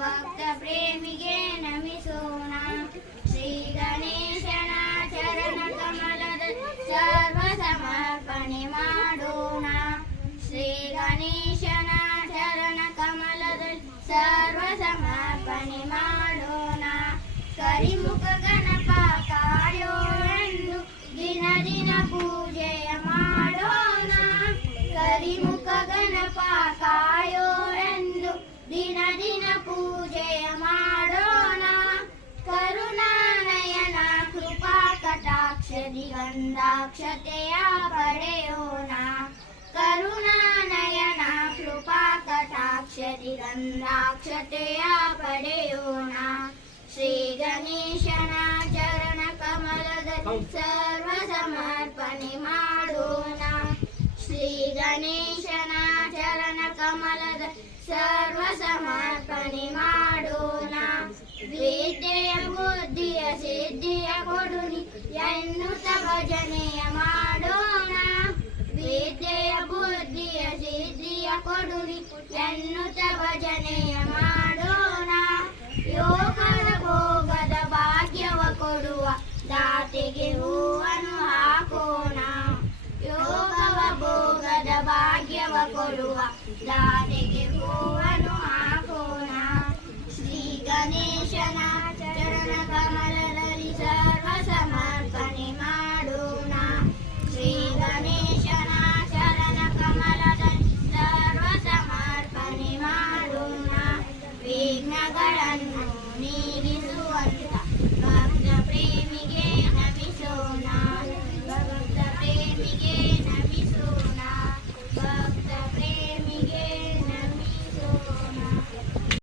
ಭಕ್ತ ಪ್ರೇಮಿಗೆ ನಮಿಸೋಣ. ಶ್ರೀ ಗಣೇಶನ ಚರಣ ಕಮಲದ ಸರ್ವ ಸಮರ್ಪಣೆ ಮಾಡೋಣ. ಶ್ರೀ ಗಣೇಶನ ಚರಣ ಕಮಲದ ಸರ್ವ ಸಮರ್ಪಣೆ ಮಾಡೋಣ. ಕರಿಮುಖ ಗಣಪ ಕಾಯೋ ಎಂದು ದಿನ ದಿನ ಪೂಜೆಯ ಮಾಡೋಣ. ಕರಿಮುಖ ಗಣಪ ಕಾಯೋ ಎಂದು ದಿನ ದಿನ ಪೂಜೆಯ ಮಾಡೋಣ. ಕರುಣಾನಯನ ಕೃಪಾ ಕಟಾಕ್ಷದಿ ಗಂಧಾಕ್ಷತೆಯ ಪಡೆಯೋಣ. ಕರುಣಾನಯನ ಕೃಪಾ ಕಟಾಕ್ಷದಿ ಗಂಧಾಕ್ಷತೆಯ ಪಡೆಯೋಣ. ಶ್ರೀ ಗಣೇಶನ ಚರಣ ಕಮಲದಲ್ಲಿ ಸರ್ವ ಸಮರ್ಪಣೆ ಮಾಡೋಣ. ಶ್ರೀ ಗಣೇಶನ ಚರಣ ಕಮಲದ ಸರ್ವ ಸಮರ್ಪಣೆ ಮಾಡೋಣ. ವಿದ್ಯೆಯ ಬುದ್ಧಿಯ ಸಿದ್ಧಿಯ ಕೊಡುನಿ ಎನ್ನುತ್ತ ಭಜನೆಯ ಮಾಡೋಣ. ವಿದ್ಯೆಯ ಬುದ್ಧಿಯ ಸಿದ್ಧಿಯ ಕೊಡುನಿ ಎನ್ನುತ್ತ ಭಜನೆಯ ಮಾಡೋಣ. ಯೋಗದ ಭೋಗದ ಭಾಗ್ಯವ ಕೊಡುವ ದಾತೆಗೆ ಹೂವನ್ನು ಹಾಕೋಣ. ಯೋಗವ ಭೋಗದ ಭಾಗ್ಯವ ಕೊಡುವ